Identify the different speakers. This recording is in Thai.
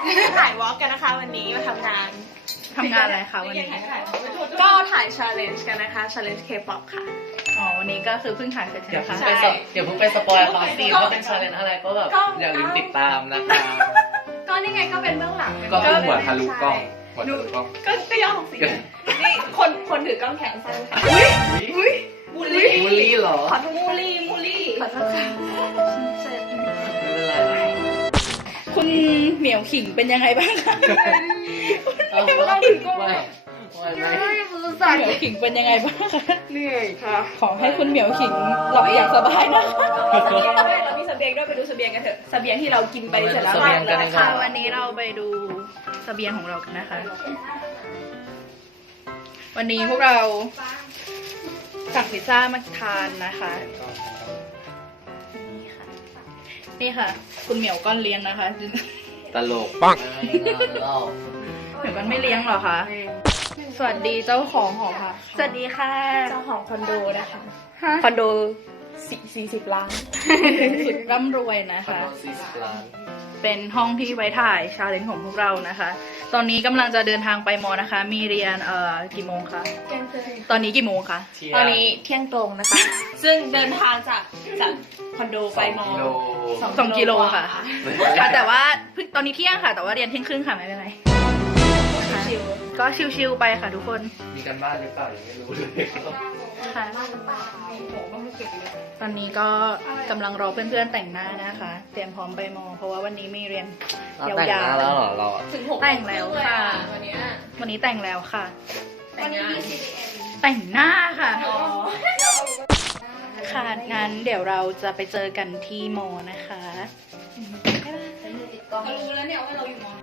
Speaker 1: ถ่ายวอล์กกันนะคะวันนี้มาทำงาน
Speaker 2: อะไรคะวันนี้
Speaker 1: ก็ถ่าย challenge กันนะคะ challenge K-pop ค่ะ
Speaker 2: อ๋อวันนี้ก็คือเพิ่งถ่ายเสร็จใช่ไหมคะ
Speaker 3: อย่าเพิ่งไปสปอยเขาสิว่าเป็นชาเลนจ์อะไรก็แบบอย่าลืมติดตามนะคะ
Speaker 1: ก็นี่ไงก็เป็นเบื้องหลัง
Speaker 3: ก็คือหัวทะลุกล้องหัวทะลุกล้อง
Speaker 1: ก็ย่อของสีนี่คนถือกล้องแขนสั้นค่ะบูล
Speaker 3: บู
Speaker 1: ลี่
Speaker 3: ลลี่เหรอ
Speaker 1: ขอโทษบูลลี่ขอโทษค่ะ
Speaker 3: ไม่เป็นไร
Speaker 2: คุณเหมียวขิงเป็นยังไงบ้างคะ
Speaker 3: เอาว่าไม่
Speaker 2: เหมียวขิงเป็นยังไงบ้างคะ
Speaker 1: เหนื่อยค่ะ
Speaker 2: ขอให้คุณเหมียวขิงหลับอย่างสบายนะคะ
Speaker 1: เรามีเสบียงด้วยไปดูเสบียงกันเถอะเสบียงที่เรากินไปเสร็จแล้ว
Speaker 2: ค่ะวันนี้เราไปดูเสบียงของเรากันนะคะ วันนี้พวกเราสั่งพิซซ่ามาทานนะคะนี่ค่ะ คุณเหมียวก้อนเลี้ยงนะคะ
Speaker 3: ตลกปัง
Speaker 2: เหมียวก้อนไม่เลี้ยงหรอคะสวัสดีเจ้าของหอพัก
Speaker 1: สวัสดีค่ะเจ้าของคอนโดนะคะ คอนโด40 ล้าน
Speaker 2: สุดร่ำรวยนะ
Speaker 3: คอน
Speaker 2: คะ
Speaker 3: โด40 ล้าน
Speaker 2: เป็นห้องที่ไว้ถ่ายชาเลนจ์ของพวกเรานะคะ ตอนนี้กำลังจะเดินทางไปมอนะคะ มีเรียนกี่โมงคะตอนนี้กี่โมงคะ
Speaker 1: ตอนนี้เที่ยงตรงนะคะ ซึ่งเดินทางจากคอนโดไปมอ
Speaker 2: 2 กิโลค่ะค่ะแต่ว่าเพิ่งตอนนี้เที่ยงค่ะ แต่ว่าเรียนเที่ยงครึ่งค่ะไม่เป็นไรก็ชิวๆไปค่ะทุกคน
Speaker 3: มีกันบ้านหรือเปล่ายังไม่รู้เลย
Speaker 2: ค่ะตอนนี้ก็กำลังรอเพื่อนๆแต่งหน้านะคะ เตรียมพร้อมไปมอ เพราะว่าวันนี้มีเรียน
Speaker 3: แต่งหน้าแล้วเหรอเรา
Speaker 1: ถึง6
Speaker 2: แต่งแล้วค่ะ
Speaker 1: วันนี้
Speaker 2: วันนี้แต่งแล้วค่ะ
Speaker 1: แต่งงาน
Speaker 2: แต่งหน้าค่ะค่ะงั้นเดี๋ยวเราจะไปเจอกันที่มอนะคะ
Speaker 1: รู้แล้วเนี่ยว่าเราอยู่มอ